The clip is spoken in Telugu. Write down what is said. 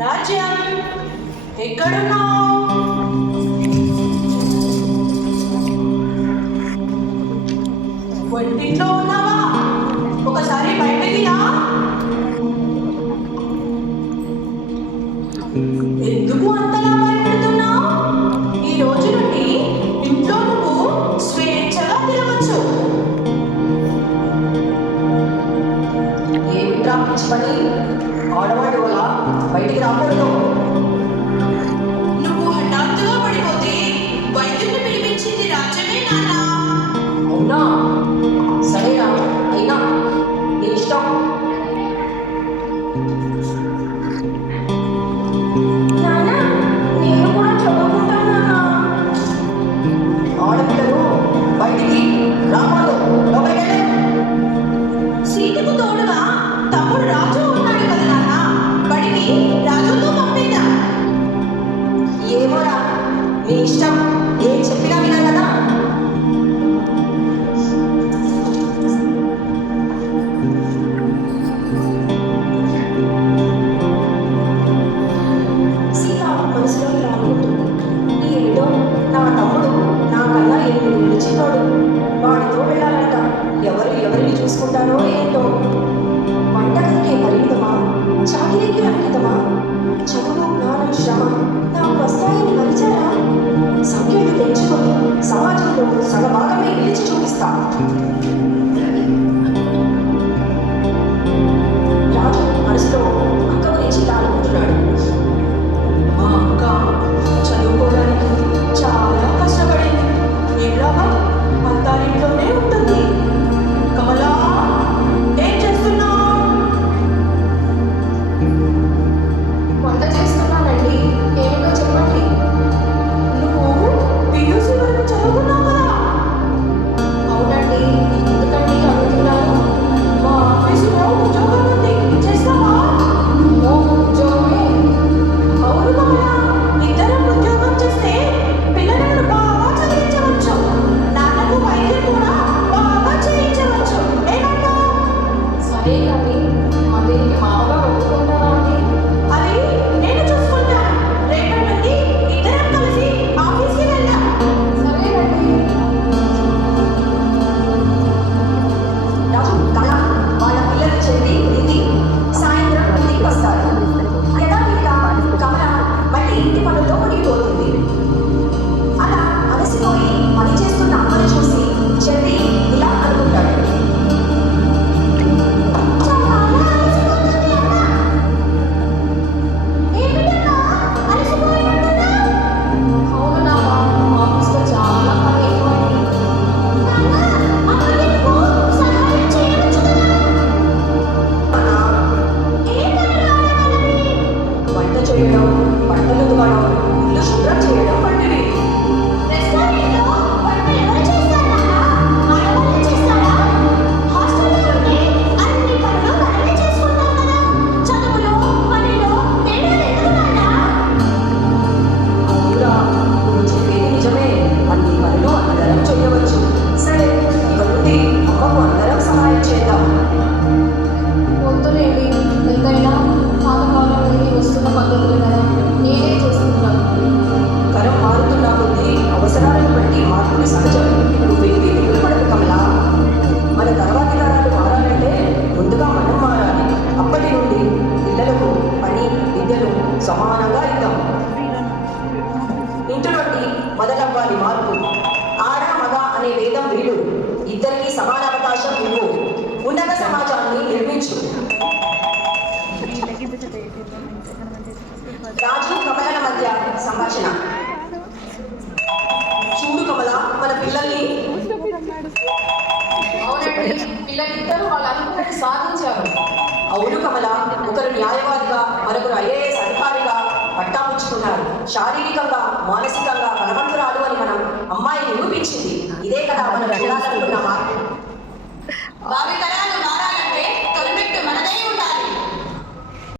రాజ్యం ఎక్కడున్నావు? వంటింట్లో ఉన్నావా? ఒకసారి బయటకి రా. ఎందుకు అంతలా భయపడుతున్నావు? ఈ రోజు నుండి ఇంట్లో నువ్వు స్వేచ్ఛగా తిరగచ్చు. ఏమిట్రా పిచ్చి పని? ఆడవాడు వల్ల బయటికి రాకూడదు. నువ్వు హఠాత్తుగా పడిపోతే వైద్యుని పిలిపించింది రాజ్యమే నాన్న. అవునా? సరేనా, అయినా నీ ఇష్టం. నేను కూడా చదువుకుంటాను నాన్న. ఆడపిల్లలు బయటికి రాకూడదు. లోపలికి వెళ్ళు. సీతకు తోడుగా తమ్ముడు రాజు ఉన్నాడు కదా నాన్న. బడికి రాజుతో పంపిద్దా. ఏమోరా, నీ ఇష్టం. ఏం చెప్పినా వినా కదా. సీత మనసులో ఇలా అనుకుంటుంది. ఏమిటో నా తమ్ముడు నాకన్నా 8 ఏళ్ళు చిన్నోడు. వాడితో వెళ్ళాలంట. ఎవరిని చూసుకుంటారో ఏంటో. వంటగదికే పరిమితమా, చాకిరీకి అంకితమా? చదువు, జ్ఞానం, శ్రమ నాకు వస్తాయని మరిచారా? సంఖ్యలు తెంచుకొని సమాజంలో సగభాగమే నిలిచి చూపిస్తా. రాజు మనసులో అక్క గురించి ఇలా అనుకుంటున్నాడు. మా అక్క చదువుకోవడానికి చాలా కష్టపడింది. ఏం లాభం? అత్తారింట్లోనే ఉంటుంది. కమలా, ఏం చేస్తున్నావు? వంట చేస్తున్నానండి. ఏమిటో చెప్పండి. నువ్వు PUC వరకు చదువుకున్నావు కదా? అవునండి. ఎందుకండి అడుగుతున్నారు? మా ఆఫీసులో ఉద్యోగం ఉంది, చేస్తావా? ఓ, ఉద్యోగమే. అవును కమలా, ఇద్దరం ఉద్యోగం చేస్తే పిల్లలను బాగా చదివించవచ్చు. నాన్నకు వైద్యం కూడా బాగా చేయించవచ్చు. ఏమంటావు? సరే కానీ మరి మామగా ఒప్పుకుంటారా అండి? అది నేను చూసుకుంటాను. రేపటి నుండి ఇద్దరం కలిసి ఆఫీస్కి వెళ్దాం. సరేనండి. రాజు, కళ వాళ్ళ పిల్లలు చెల్లి ప్రీతి సాయంత్రం ఇంటికి వస్తారు. యథావిధిగా కమల మళ్ళీ ఇంటి పనులతో మునిగిపోతుంది. అలా అలసిపోయి పని చేస్తున్న అమ్మని చూసి చెల్లి ఇలా అనుకుంటాడు. అవును నాన్న, ఆఫీస్లో చాలా పని ఎక్కువైంది. వంట చేయడం, బట్టలు ఉతకడం, ఇల్లు శుభ్రం చేయడం వంటివి. అవునా, నువ్వు చెప్పేది నిజమే. అన్ని పనులు అందరం చేయవచ్చు. సరే, ఇక నుండి అమ్మకు అందరం సహాయం చేద్దాం. వద్దులేండి, ఎంతైనా పాతకాలం నుండి వస్తున్న పద్ధతులు కదా, నేనే చేసుకుంటాను. తరం మారుతున్న కొద్దీ అవసరాలను బట్టి మార్పులు సహజం. నువ్వేమీ దిగులు పడకు కమలా. మన తర్వాతి తరాలు మారాలంటే ముందుగా మనం మారాలి. అప్పటి నుండి పిల్లలకు పని, విద్యను సమానంగా ఇద్దాం. ఇంటి నుండి మొదలవ్వాలి మార్పు. ఆడ మగ అనే భేదం వీడు. ఇద్దరికీ సమాన అవకాశం ఇవ్వు. ఉన్నత సమాజాన్ని నిర్మించు. రాజు కమలల మధ్య సంభాషణ. చూడు కమల, మన పిల్లల్ని. అవునండి, పిల్లలిద్దరూ వాళ్ళ అనుకున్నది సాధించారు. అవును కమల, ఒకరు న్యాయవాదిగా, మరొకరు IAS అధికారిగా పట్టాపుచ్చుకున్నారు. శారీరకంగా, మానసికంగా బలవంతురాలు అని మనం అమ్మాయి నిరూపించింది. ఇదే కదా మనం చూడాలనుకున్న మార్పు. భావితరాల